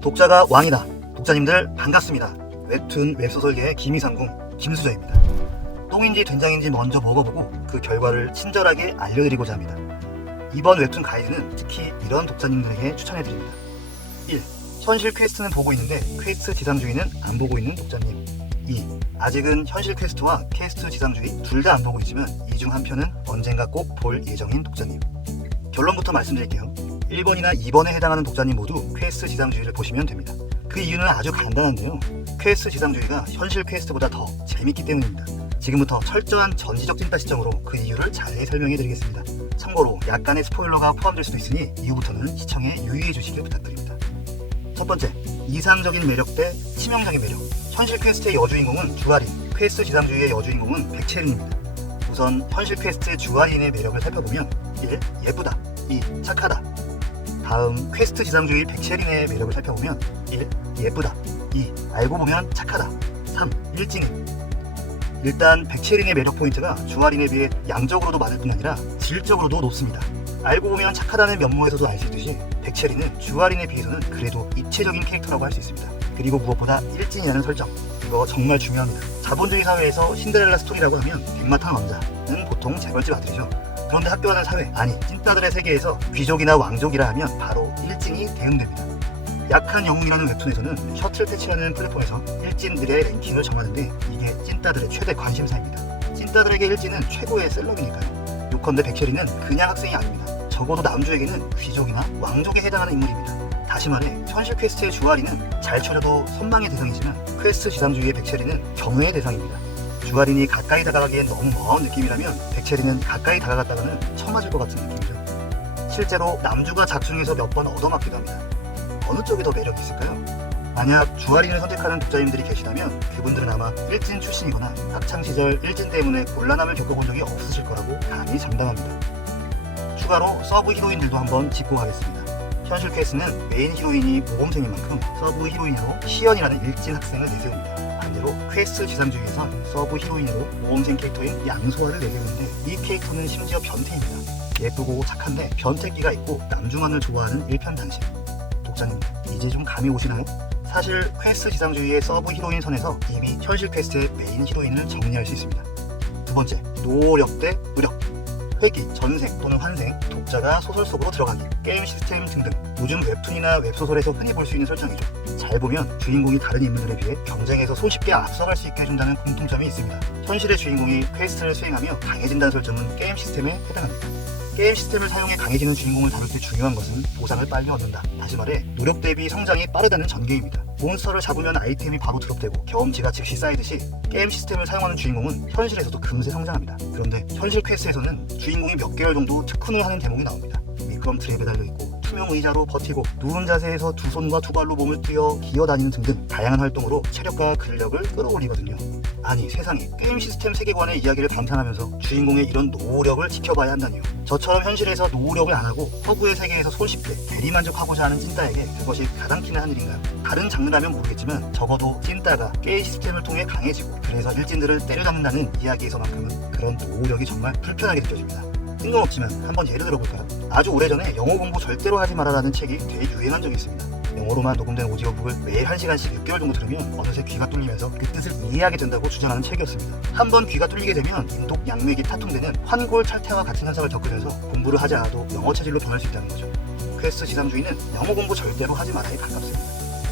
독자가 왕이다. 독자님들 반갑습니다. 웹툰 웹소설계의 김이상궁 김수저입니다. 똥인지 된장인지 먼저 먹어보고 그 결과를 친절하게 알려드리고자 합니다. 이번 웹툰 가이드는 특히 이런 독자님들에게 추천해드립니다. 1. 현실 퀘스트는 보고 있는데 퀘스트 지상주의는 안 보고 있는 독자님. 2. 아직은 현실 퀘스트와 퀘스트 지상주의 둘 다 안 보고 있지만 이 중 한 편은 언젠가 꼭 볼 예정인 독자님. 결론부터 말씀드릴게요. 1번이나 2번에 해당하는 독자님 모두 퀘스트 지상주의를 보시면 됩니다. 그 이유는 아주 간단한데요. 퀘스트 지상주의가 현실 퀘스트보다 더 재밌기 때문입니다. 지금부터 철저한 전지적 찐따 시점으로 그 이유를 자세히 설명해 드리겠습니다. 참고로 약간의 스포일러가 포함될 수도 있으니 이후부터는 시청에 유의해 주시길 부탁드립니다. 첫 번째, 이상적인 매력 대 치명적인 매력. 현실 퀘스트의 여주인공은 주아린, 퀘스트 지상주의의 여주인공은 백채린입니다. 우선 현실 퀘스트 주아린의 매력을 살펴보면 1. 예쁘다. 2. 착하다. 다음 퀘스트 지상주의 백채린의 매력을 살펴보면 1. 예쁘다. 2. 알고 보면 착하다. 3. 일진이. 일단 백채린의 매력 포인트가 주아린에 비해 양적으로도 많을 뿐 아니라 질적으로도 높습니다. 알고 보면 착하다는 면모에서도 알 수 있듯이 백채린은 주아린에 비해서는 그래도 입체적인 캐릭터라고 할 수 있습니다. 그리고 무엇보다 일진이라는 설정, 이거 정말 중요합니다. 자본주의 사회에서 신데렐라 스토리라고 하면 백마탄 왕자는 보통 재벌집 아들이죠. 그런데 학교하는 사회, 아니 찐따들의 세계에서 귀족이나 왕족이라 하면 바로 일진이 대응됩니다. 약한 영웅이라는 웹툰에서는 셔틀 패치라는 플랫폼에서 일진들의 랭킹을 정하는데 이게 찐따들의 최대 관심사입니다. 찐따들에게 일진은 최고의 셀럽이니까요. 요컨대 백혜리는 그냥 학생이 아닙니다. 적어도 남주에게는 귀족이나 왕족에 해당하는 인물입니다. 다시 말해 현실 퀘스트의 주아린은 잘 쳐져도 선망의 대상이지만 퀘스트 지상주의의 백혜리는 경외의 대상입니다. 주아린이 가까이 다가가기엔 너무 먼 느낌이라면 백채린은 가까이 다가갔다가는 처맞을 것 같은 느낌이죠. 실제로 남주가 작중에서 몇 번 얻어맞기도 합니다. 어느 쪽이 더 매력이 있을까요? 만약 주아린을 선택하는 독자님들이 계시다면 그분들은 아마 일진 출신이거나 학창시절 일진 때문에 곤란함을 겪어본 적이 없으실 거라고 감히 장담합니다. 추가로 서브 히로인들도 한번 짚고 가겠습니다. 현실 퀘스트는 메인 히로인이 모범생인 만큼 서브 히로인으로 시연이라는 일진 학생을 내세웁니다. 반대로 퀘스트 지상주의에선 서브 히로인으로 모험생 캐릭터인 양소아를 내세우는데 이 캐릭터는 심지어 변태입니다. 예쁘고 착한데 변태기가 있고 남중한을 좋아하는 일편단심. 독자님, 이제 좀 감이 오시나요? 사실 퀘스트 지상주의의 서브 히로인 선에서 이미 현실 퀘스트의 메인 히로인을 정리할 수 있습니다. 두 번째, 노력 대 의력. 회귀, 전생 또는 환생, 독자가 소설 속으로 들어가기, 게임 시스템 등등 요즘 웹툰이나 웹소설에서 흔히 볼 수 있는 설정이죠. 잘 보면 주인공이 다른 인물들에 비해 경쟁에서 손쉽게 앞서갈 수 있게 해준다는 공통점이 있습니다. 현실의 주인공이 퀘스트를 수행하며 강해진다는 설정은 게임 시스템에 해당합니다. 게임 시스템을 사용해 강해지는 주인공을 다룰 때 중요한 것은 보상을 빨리 얻는다. 다시 말해 노력 대비 성장이 빠르다는 전개입니다. 몬스터를 잡으면 아이템이 바로 드롭되고 경험치가 즉시 쌓이듯이 게임 시스템을 사용하는 주인공은 현실에서도 금세 성장합니다. 그런데 현실 퀘스트에서는 주인공이 몇 개월 정도 특훈을 하는 대목이 나옵니다. 미끄럼틀에 매달려있고 투명 의자로 버티고 누운 자세에서 두 손과 두 발로 몸을 기어다니는 등등 다양한 활동으로 체력과 근력을 끌어올리거든요. 아니 세상에, 게임 시스템 세계관의 이야기를 방탄하면서 주인공의 이런 노력을 지켜봐야 한다니요. 저처럼 현실에서 노력을 안 하고 허구의 세계에서 손쉽게 대리만족하고자 하는 찐따에게 그것이 가당키는 한 일인가요? 다른 장르라면 모르겠지만 적어도 찐따가 게임 시스템을 통해 강해지고 그래서 일진들을 때려잡는다는 이야기에서만큼은 그런 노력이 정말 불편하게 느껴집니다. 뜬금없지만 한번 예를 들어볼까요? 아주 오래전에 영어 공부 절대로 하지 말아라는 책이 되게 유행한 적이 있습니다. 영어로만 녹음된 오디오북을 매일 1시간씩 6개월 정도 들으면 어느새 귀가 뚫리면서 그 뜻을 이해하게 된다고 주장하는 책이었습니다. 한번 귀가 뚫리게 되면 인독 양맥이 타통되는 환골탈태와 같은 현상을 겪으면서 공부를 하지 않아도 영어 체질로 변할 수 있다는 거죠. 퀘스트 지상주의는 영어 공부 절대로 하지 말아에 가깝습니다.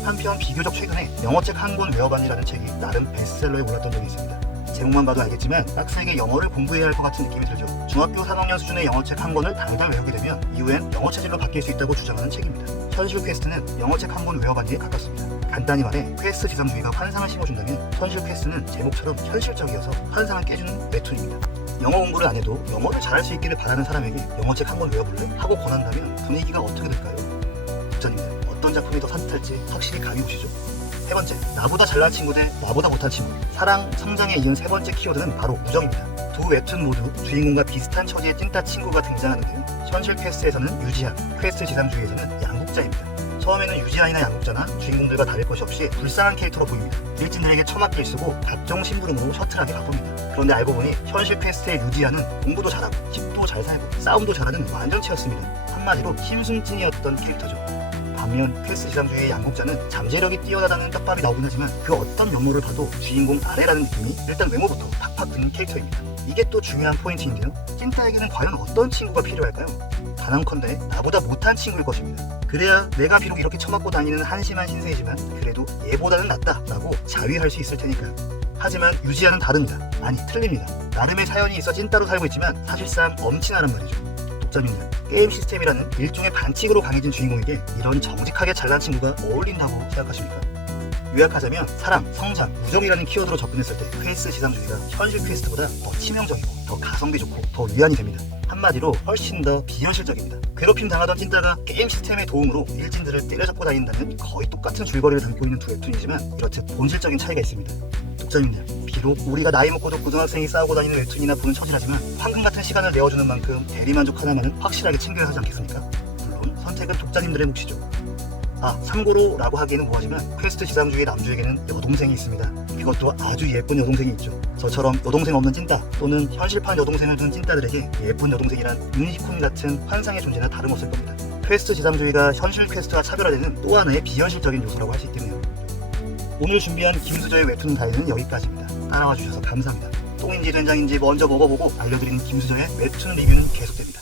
한편 비교적 최근에 영어책 한 권 외워봤니라는 책이 나름 베스트셀러에 올랐던 적이 있습니다. 제목만 봐도 알겠지만 빡세게 영어를 공부해야 할 것 같은 느낌이 들죠. 중학교 3학년 수준의 영어책 한 권을 달달 외우게 되면 이후엔 영어 체질로 바뀔 수 있다고 주장하는 책입니다. 현실 퀘스트는 영어책 한 권 외워봤니에 가깝습니다. 간단히 말해 퀘스트 지상주의가 환상을 심어준다면 현실 퀘스트는 제목처럼 현실적이어서 환상을 깨주는 웹툰입니다. 영어 공부를 안 해도 영어를 잘할 수 있기를 바라는 사람에게 영어책 한 권 외워볼래? 하고 권한다면 분위기가 어떻게 될까요? 독자님들, 어떤 작품이 더 산뜻할지 확실히 감이 오시죠? 세 번째, 나보다 잘난 친구 대 나보다 못한 친구. 사랑, 성장에 이은 세 번째 키워드는 바로 우정입니다. 두 웹툰 모두 주인공과 비슷한 처지의 찐따 친구가 등장하는데요. 현실 퀘스트에서는 유지한, 퀘스트 지상주의에서는 양국자입니다. 처음에는 유지한이나 양국자나 주인공들과 다를 것이 없이 불쌍한 캐릭터로 보입니다. 일진들에게 처맞기 일쓰고 각종 심부름으로 셔틀하게 바쁩니다. 그런데 알고 보니 현실 퀘스트의 유지한은 공부도 잘하고 집도 잘 살고 싸움도 잘하는 완전체였습니다. 한마디로 심순찐이었던 캐릭터죠. 반면 퀘스트 지상주의의 양국자는 잠재력이 뛰어나다는 떡밥이 나오긴 하지만 그 어떤 면모를 봐도 주인공 아래라는 느낌이 일단 외모부터 팍팍 드는 캐릭터입니다. 이게 또 중요한 포인트인데요. 찐따에게는 과연 어떤 친구가 필요할까요? 단언컨대 나보다 못한 친구일 것입니다. 그래야 내가 비록 이렇게 처맞고 다니는 한심한 신세이지만 그래도 얘보다는 낫다 라고 자위할 수 있을 테니까요. 하지만 유지아는 다릅니다. 아니 틀립니다. 나름의 사연이 있어 찐따로 살고 있지만 사실상 엄친아란 말이죠. 독자님들, 게임 시스템이라는 일종의 반칙으로 강해진 주인공에게 이런 정직하게 잘난 친구가 어울린다고 생각하십니까? 요약하자면 사랑, 성장, 우정이라는 키워드로 접근했을 때 퀘스트 지상주의가 현실 퀘스트보다 더 치명적이고 더 가성비 좋고 더 위안이 됩니다. 한마디로 훨씬 더 비현실적입니다. 괴롭힘 당하던 찐따가 게임 시스템의 도움으로 일진들을 때려잡고 다닌다는 거의 똑같은 줄거리를 담고 있는 두 웹툰이지만 이렇듯 본질적인 차이가 있습니다. 독자님들, 비록 우리가 나이 먹고도 고등학생이 싸우고 다니는 웹툰이나 보는 처지라지만 황금 같은 시간을 내어주는 만큼 대리만족 하나만은 확실하게 챙겨야 하지 않겠습니까? 물론 선택은 독자님들의 몫이죠. 참고로 라고 하기에는 뭐하지만 퀘스트 지상주의 남주에게는 여동생이 있습니다. 그것도 아주 예쁜 여동생이 있죠. 저처럼 여동생 없는 찐따 또는 현실판 여동생을 둔 찐따들에게 예쁜 여동생이란 유니콘 같은 환상의 존재나 다름없을 겁니다. 퀘스트 지상주의가 현실 퀘스트와 차별화되는 또 하나의 비현실적인 요소라고 할 수 있겠네요. 오늘 준비한 김수저의 웹툰 가이드는 여기까지입니다. 따라와 주셔서 감사합니다. 똥인지 된장인지 먼저 먹어보고 알려드린 김수저의 웹툰 리뷰는 계속됩니다.